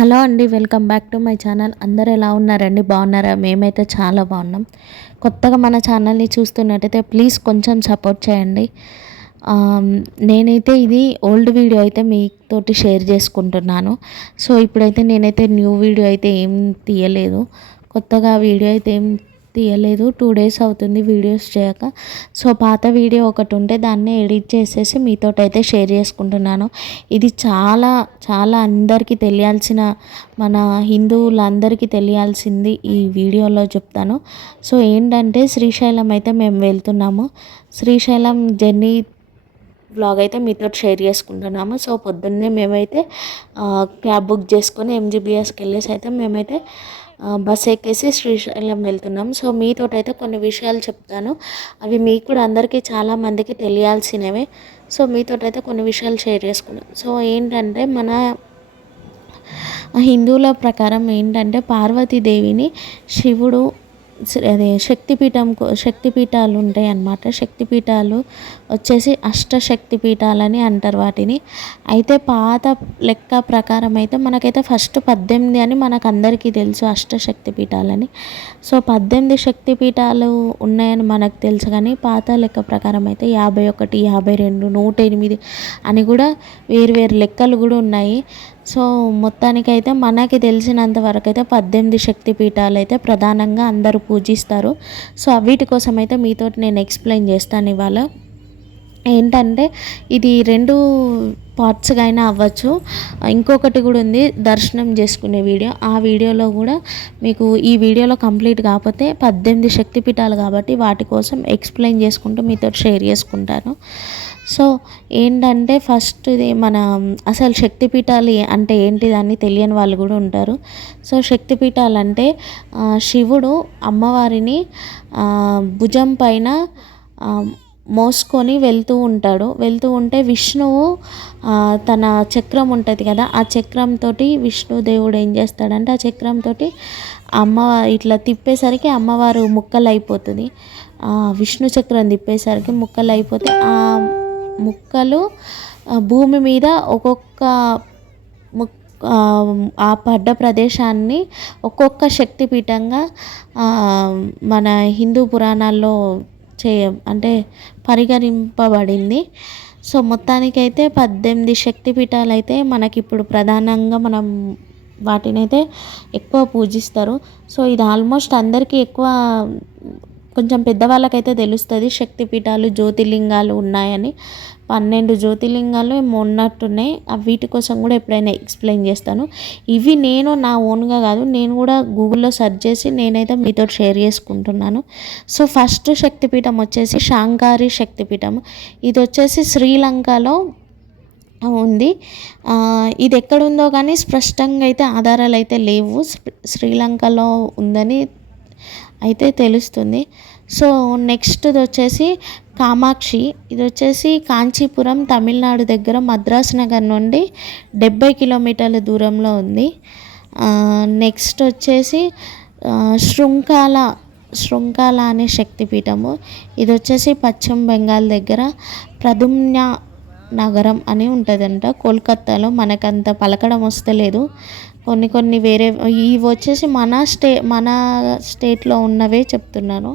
Hello అండి welcome back to my channel. అందరూ ఎలా ఉన్నారండి? బాగున్నారా? మేమైతే చాలా బాగున్నాం. కొత్తగా మన ఛానల్ని చూస్తున్నట్టయితే ప్లీజ్ కొంచెం సపోర్ట్ చేయండి. నేనైతే ఇది ఓల్డ్ వీడియో అయితే మీతోటి షేర్ చేసుకుంటున్నాను. సో ఇప్పుడైతే నేనైతే న్యూ వీడియో అయితే ఏం తీయలేదు. కొత్తగా వీడియో అయితే ఏం తీయలేదు. టూ డేస్ అవుతుంది వీడియోస్ చేయక. సో పాత వీడియో ఒకటి ఉంటే దాన్ని ఎడిట్ చేసేసి మీతోటైతే షేర్ చేసుకుంటున్నాను. ఇది చాలా చాలా అందరికీ తెలియాల్సిన మన హిందువులందరికీ తెలియాల్సింది ఈ వీడియోలో చెప్తాను. సో ఏంటంటే శ్రీశైలం అయితే మేము వెళ్తున్నాము. శ్రీశైలం జర్నీ వ్లాగ్ అయితే మీతో షేర్ చేసుకుంటున్నాము. సో పొద్దున్నే మేమైతే క్యాబ్ బుక్ చేసుకొని ఎంజీబీఎస్కి వెళ్ళేసి అయితే మేమైతే బస్ ఎక్కేసి శ్రీశైలం వెళ్తున్నాం. సో మీతోటైతే కొన్ని విషయాలు చెప్తాను. అవి మీకు కూడా అందరికీ చాలా మందికి తెలియాల్సినవే. సో మీతోటైతే కొన్ని విషయాలు షేర్ చేసుకున్నాం సో ఏంటంటే మన హిందువుల ప్రకారం ఏంటంటే పార్వతీదేవిని శివుడు అదే శక్తిపీఠం శక్తిపీఠాలు ఉంటాయి అన్నమాట. శక్తిపీఠాలు వచ్చేసి అష్టశక్తి పీఠాలని అంటారు వాటిని. అయితే పాత లెక్క ప్రకారం అయితే మనకైతే ఫస్ట్ పద్దెనిమిది అని మనకు అందరికీ తెలుసు అష్టశక్తి పీఠాలని సో పద్దెనిమిది శక్తి పీఠాలు ఉన్నాయని మనకు తెలుసు కానీ పాత లెక్క ప్రకారం అయితే యాభై ఒకటి యాభై రెండు నూట ఎనిమిది అని కూడా వేరు వేరు లెక్కలు కూడా ఉన్నాయి. సో మొత్తానికైతే మనకి తెలిసినంత వరకు అయితే పద్దెనిమిది శక్తి పీఠాలు అయితే ప్రధానంగా అందరూ పూజిస్తారు. సో వీటి కోసం అయితే మీతో నేను ఎక్స్ప్లెయిన్ చేస్తాను ఇవాళ. ఏంటంటే ఇది రెండు పార్ట్స్గా అయినా అవ్వచ్చు. ఇంకొకటి కూడా ఉంది దర్శనం చేసుకునే వీడియో. ఆ వీడియోలో కూడా మీకు ఈ వీడియోలో కంప్లీట్ కాకపోతే పద్దెనిమిది శక్తిపీఠాలు కాబట్టి వాటి కోసం ఎక్స్ప్లెయిన్ చేసుకుంటూ మీతో షేర్ చేసుకుంటాను. సో ఏంటంటే ఫస్ట్ ఇది మన అసలు శక్తిపీఠాలు ఏ- అంటే ఏంటిదని తెలియని వాళ్ళు కూడా ఉంటారు. సో శక్తిపీఠాలు అంటే శివుడు అమ్మవారిని భుజం పైన మోసుకొని వెళ్తూ ఉంటాడు. వెళ్తూ ఉంటే విష్ణువు తన చక్రం ఉంటుంది కదా ఆ చక్రంతో విష్ణుదేవుడు ఏం చేస్తాడంటే ఆ చక్రంతో అమ్మ ఇట్లా తిప్పేసరికి అమ్మవారు ముక్కలు అయిపోతుంది విష్ణు చక్రం తిప్పేసరికి ముక్కలు అయిపోతే ఆ ముక్కలు భూమి మీద ఒక్కొక్క ముక్ ఆ, పడ్డ ప్రదేశాన్ని ఒక్కొక్క శక్తిపీఠంగా మన హిందూ పురాణాల్లో చేయ అంటే పరిగణింపబడింది. సో మొత్తానికైతే పద్దెనిమిది శక్తిపీఠాలు అయితే మనకి ఇప్పుడు ప్రధానంగా మనం వాటినైతే ఎక్కువ పూజిస్తారు. సో ఇది ఆల్మోస్ట్ అందరికీ ఎక్కువ కొంచెం పెద్దవాళ్ళకైతే తెలుస్తుంది శక్తిపీఠాలు జ్యోతిర్లింగాలు ఉన్నాయని. పన్నెండు జ్యోతిర్లింగాలు ఉన్నట్టున్నాయి. అవి వీటి కోసం కూడా ఎప్పుడైనా ఎక్స్ప్లెయిన్ చేస్తాను. ఇవి నేను నా ఓన్గా కాదు నేను కూడా గూగుల్లో సెర్చ్ చేసి నేనైతే మీతో షేర్ చేసుకుంటున్నాను. సో ఫస్ట్ శక్తిపీఠం వచ్చేసి శాంకారి శక్తిపీఠం. ఇది వచ్చేసి శ్రీలంకలో ఉంది. ఇది ఎక్కడుందో కానీ స్పష్టంగా అయితే ఆధారాలు అయితే లేవు. శ్రీలంకలో ఉందని అయితే తెలుస్తుంది. సో నెక్స్ట్ది వచ్చేసి కామాక్షి. ఇది వచ్చేసి కాంచీపురం తమిళనాడు దగ్గర మద్రాస్ నగర్ నుండి డెబ్బై కిలోమీటర్ల దూరంలో ఉంది. నెక్స్ట్ వచ్చేసి శృంఖాల శృంఖాల అనే శక్తిపీఠము. ఇది వచ్చేసి పశ్చిమ బెంగాల్ దగ్గర ప్రదుమ్న నగరం అని ఉంటుందంట. కోల్కత్తాలో మనకంత పలకడం వస్తలేదు కొన్ని కొన్ని వేరే ఇవి వచ్చేసి మన స్టే మన స్టేట్లో ఉన్నవే చెప్తున్నాను.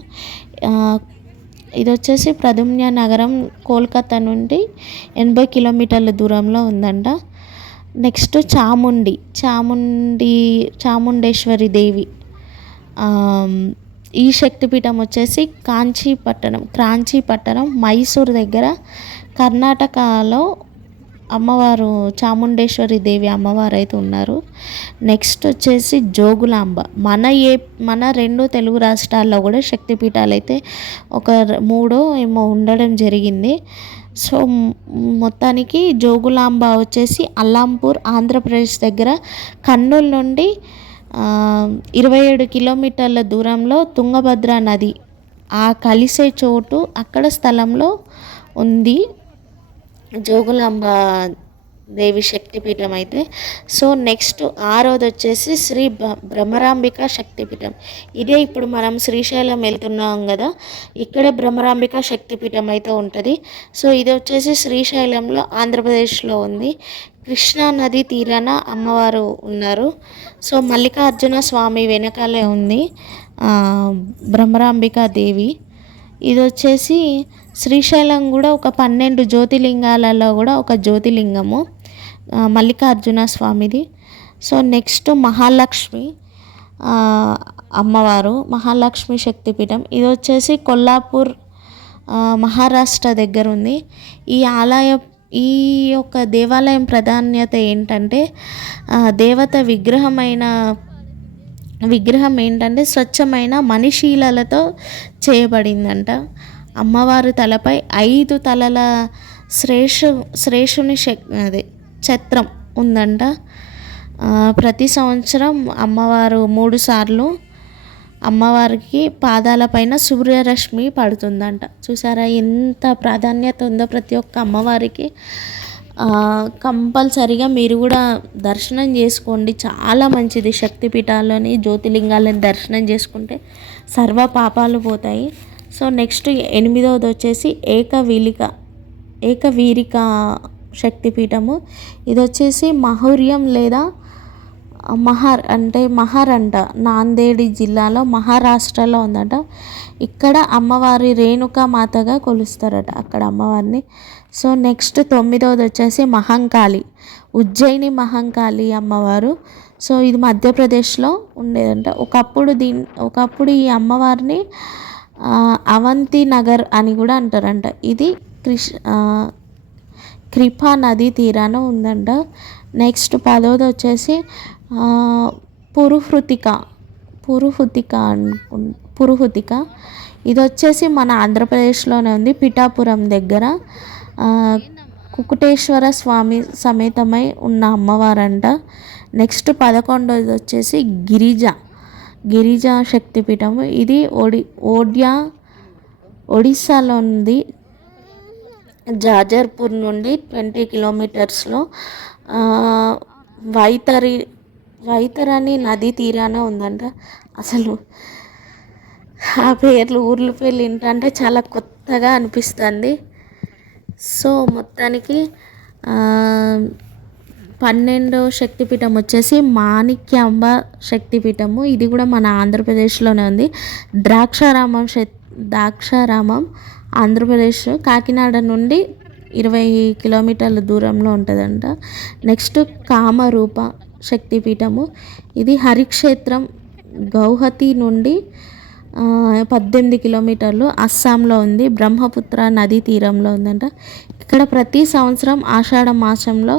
ఇది వచ్చేసి ప్రదుమ్య నగరం కోల్కతా నుండి ఎనభై కిలోమీటర్ల దూరంలో ఉందంట. నెక్స్ట్ చాముండి చాముండి చాముండేశ్వరి దేవి. ఈ శక్తిపీఠం వచ్చేసి కాంచీపట్టణం కాంచీపట్టణం మైసూర్ దగ్గర కర్ణాటకలో అమ్మవారు చాముండేశ్వరి దేవి అమ్మవారు అయితే ఉన్నారు. నెక్స్ట్ వచ్చేసి జోగులాంబ. మన ఏ మన రెండు తెలుగు రాష్ట్రాల్లో కూడా శక్తిపీఠాలు అయితే ఒక మూడో ఏమో ఉండడం జరిగింది. సో మొత్తానికి జోగులాంబ వచ్చేసి అల్లాంపూర్ ఆంధ్రప్రదేశ్ దగ్గర కర్నూలు నుండి ఇరవై ఏడు కిలోమీటర్ల దూరంలో తుంగభద్ర నది ఆ కలిసే చోటు అక్కడ స్థలంలో ఉంది. జోగులాంబ దేవి శక్తిపీఠం అయితే. సో నెక్స్ట్ ఆరోది వచ్చేసి శ్రీ బ్ర భ్రమరాంబిక శక్తిపీఠం. ఇదే ఇప్పుడు మనం శ్రీశైలం వెళ్తున్నాం కదా ఇక్కడే భ్రమరాంబిక శక్తిపీఠం అయితే ఉంటుంది. సో ఇది వచ్చేసి శ్రీశైలంలో ఆంధ్రప్రదేశ్లో ఉంది. కృష్ణా నది తీరాన అమ్మవారు ఉన్నారు. సో మల్లికార్జున స్వామి వెనకాలే ఉంది బ్రహ్మరాంబిక భ్రమరాంబికా దేవి. ఇది వచ్చేసి శ్రీశైలం కూడా ఒక పన్నెండు జ్యోతిలింగాలలో కూడా ఒక జ్యోతిలింగము మల్లికార్జున స్వామిది. సో నెక్స్ట్ మహాలక్ష్మి అమ్మవారు మహాలక్ష్మి శక్తిపీఠం. ఇది వచ్చేసి కొల్లాపూర్ మహారాష్ట్ర దగ్గర ఉంది. ఈ ఆలయ ఈ యొక్క దేవాలయం ప్రాధాన్యత ఏంటంటే దేవత విగ్రహమైన విగ్రహం ఏంటంటే స్వచ్ఛమైన మనిషీలతో చేయబడిందంట. అమ్మవారు తలపై ఐదు తలల శ్రేషు శ్రేషుని శక్ అదే ఛత్రం ఉందంట. ప్రతి సంవత్సరం అమ్మవారు మూడు సార్లు అమ్మవారికి పాదాలపైన సూర్యరశ్మి పడుతుందంట. చూసారా ఎంత ప్రాధాన్యత ఉందో ప్రతి ఒక్క అమ్మవారికి. కంపల్సరిగా మీరు కూడా దర్శనం చేసుకోండి. చాలా మంచిది. శక్తిపీఠాలని జ్యోతిలింగాలని దర్శనం చేసుకుంటే సర్వ పాపాలు పోతాయి. సో నెక్స్ట్ ఎనిమిదవది వచ్చేసి ఏకవీలిక ఏకవీరిక శక్తిపీఠము. ఇది వచ్చేసి మహూర్యం లేదా మహార్ అంటే మహార్ అంట నాందేడి జిల్లాలో మహారాష్ట్రలో ఉందట. ఇక్కడ అమ్మవారి రేణుకా మాతగా కొలుస్తారట అక్కడ అమ్మవారిని. సో నెక్స్ట్ తొమ్మిదవది వచ్చేసి మహంకాళి ఉజ్జయిని మహంకాళి అమ్మవారు. సో ఇది మధ్యప్రదేశ్లో ఉండేదంట. ఒకప్పుడు దీని ఒకప్పుడు ఈ అమ్మవారిని అవంతి నగర్ అని కూడా అంటారంట. ఇది కృష్ కృపా నదీ తీరాన ఉందంట. నెక్స్ట్ పదవది వచ్చేసి పురుహృతిక పురుహృతిక అనుకు పురుహృతిక. ఇది వచ్చేసి మన ఆంధ్రప్రదేశ్లోనే ఉంది పిఠాపురం దగ్గర. కుకుటేశ్వర స్వామి సమేతమై ఉన్న అమ్మవారంట. నెక్స్ట్ పదకొండోది వచ్చేసి గిరిజ గిరిజా శక్తిపీఠము. ఇది ఒడి ఓడియా ఒడిస్సాలో ఉంది జాజర్పూర్ నుండి ట్వంటీ కిలోమీటర్స్లో వైతరి వైతరణి నది తీరాన ఉందంట. అసలు ఆ పేర్లు ఊర్ల పేర్లు ఏంటంటే చాలా కొత్తగా అనిపిస్తుంది. సో మొత్తానికి పన్నెండో శక్తిపీఠం వచ్చేసి మాణిక్యాంబ శక్తిపీఠము. ఇది కూడా మన ఆంధ్రప్రదేశ్లోనే ఉంది. ద్రాక్షారామం ద్రాక్షారామం ఆంధ్రప్రదేశ్ కాకినాడ నుండి ఇరవై కిలోమీటర్ల దూరంలో ఉంటుందంట. నెక్స్ట్ కామరూప శక్తిపీఠము. ఇది హరిక్షేత్రం గౌహతి నుండి పద్దెనిమిది కిలోమీటర్లు అస్సాంలో ఉంది. బ్రహ్మపుత్ర నదీ తీరంలో ఉందంట. ఇక్కడ ప్రతి సంవత్సరం ఆషాఢ మాసంలో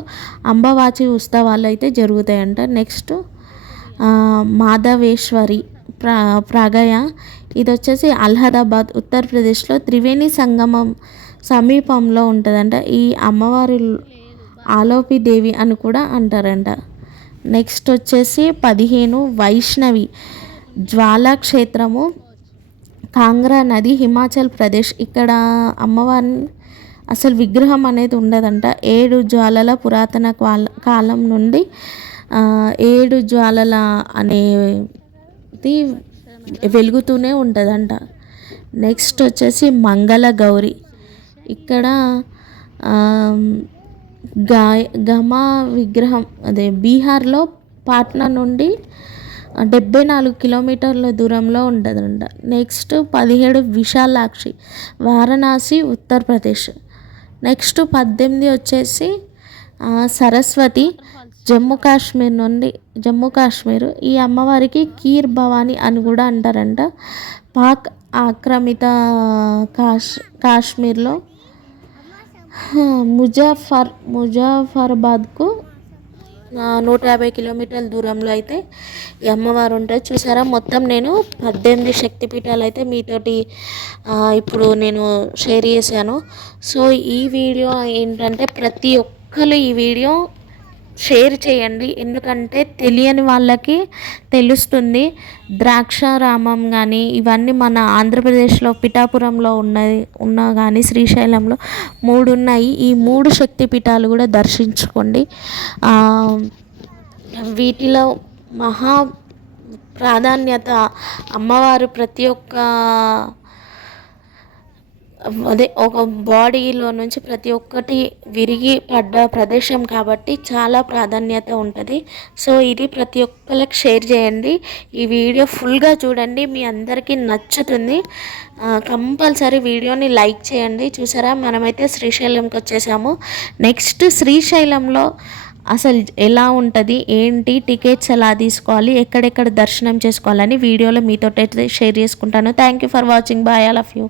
అంబవాచి ఉత్సవాలు అయితే జరుగుతాయంట. నెక్స్ట్ మాధవేశ్వరి ప్ర ప్రగయ. ఇది వచ్చేసి అలహాబాద్ ఉత్తరప్రదేశ్లో త్రివేణి సంగమం సమీపంలో ఉంటుందంట. ఈ అమ్మవారి ఆలోపి దేవి అని కూడా అంటారంట. నెక్స్ట్ వచ్చేసి పదిహేను వైష్ణవి జ్వాలా క్షేత్రము కాంగ్రా నది హిమాచల్ ప్రదేశ్. ఇక్కడ అమ్మవారిని అసలు విగ్రహం అనేది ఉండదంట. ఏడు జ్వాలల పురాతన కాల కాలం నుండి ఏడు జ్వాలల అనేది వెలుగుతూనే ఉంటుందంట. నెక్స్ట్ వచ్చేసి మంగళ గౌరి ఇక్కడ గాయ గమా విగ్రహం అదే బీహార్లో పాట్నా నుండి డెబ్బై నాలుగు కిలోమీటర్ల దూరంలో ఉంటుందంట నెక్స్ట్ పదిహేడు విశాలాక్షి వారణాసి ఉత్తరప్రదేశ్. నెక్స్ట్ పద్దెనిమిది వచ్చేసి సరస్వతి జమ్మూ కాశ్మీర్ నుండి జమ్మూ కాశ్మీర్. ఈ అమ్మవారికి కీర్ భవాని అని కూడా అంటారంట. పాక్ ఆక్రమిత కాశ్ కాశ్మీర్లో. ముజాఫర్ ముజాఫరాబాద్కు నూట యాభై కిలోమీటర్ల దూరంలో అయితే ఈ అమ్మవారు ఉంటుంది చూసారా? మొత్తం నేను పద్దెనిమిది శక్తిపీఠాలు అయితే మీతోటి ఇప్పుడు నేను షేర్ చేశాను. సో ఈ వీడియో ఏంటంటే ప్రతి ఒక్కరు ఈ వీడియో షేర్ చేయండి. ఎందుకంటే తెలియని వాళ్ళకి తెలుస్తుంది. ద్రాక్షారామం కానీ ఇవన్నీ మన ఆంధ్రప్రదేశ్లో పిఠాపురంలో ఉన్నది ఉన్న కానీ శ్రీశైలంలో మూడు ఉన్నాయి ఈ మూడు శక్తిపీఠాలు కూడా దర్శించుకోండి. వీటిలో మహా ప్రాధాన్యత అమ్మవారు ప్రతి ఒక్క అదే ఒక బాడీలో నుంచి ప్రతి ఒక్కటి విరిగి పడ్డ ప్రదేశం కాబట్టి చాలా ప్రాధాన్యత ఉంటుంది. సో ఇది ప్రతి ఒక్కరికి షేర్ చేయండి. ఈ వీడియో ఫుల్గా చూడండి. మీ అందరికీ నచ్చుతుంది. కంపల్సరీ వీడియోని లైక్ చేయండి. చూసారా? మనమైతే శ్రీశైలంకి వచ్చేసాము. నెక్స్ట్ శ్రీశైలంలో అసలు ఎలా ఉంటుంది? ఏంటి? టికెట్స్ ఎలా తీసుకోవాలి? ఎక్కడెక్కడ దర్శనం చేసుకోవాలని వీడియోలో మీతో షేర్ చేసుకుంటాను. Thank you for watching bye all of you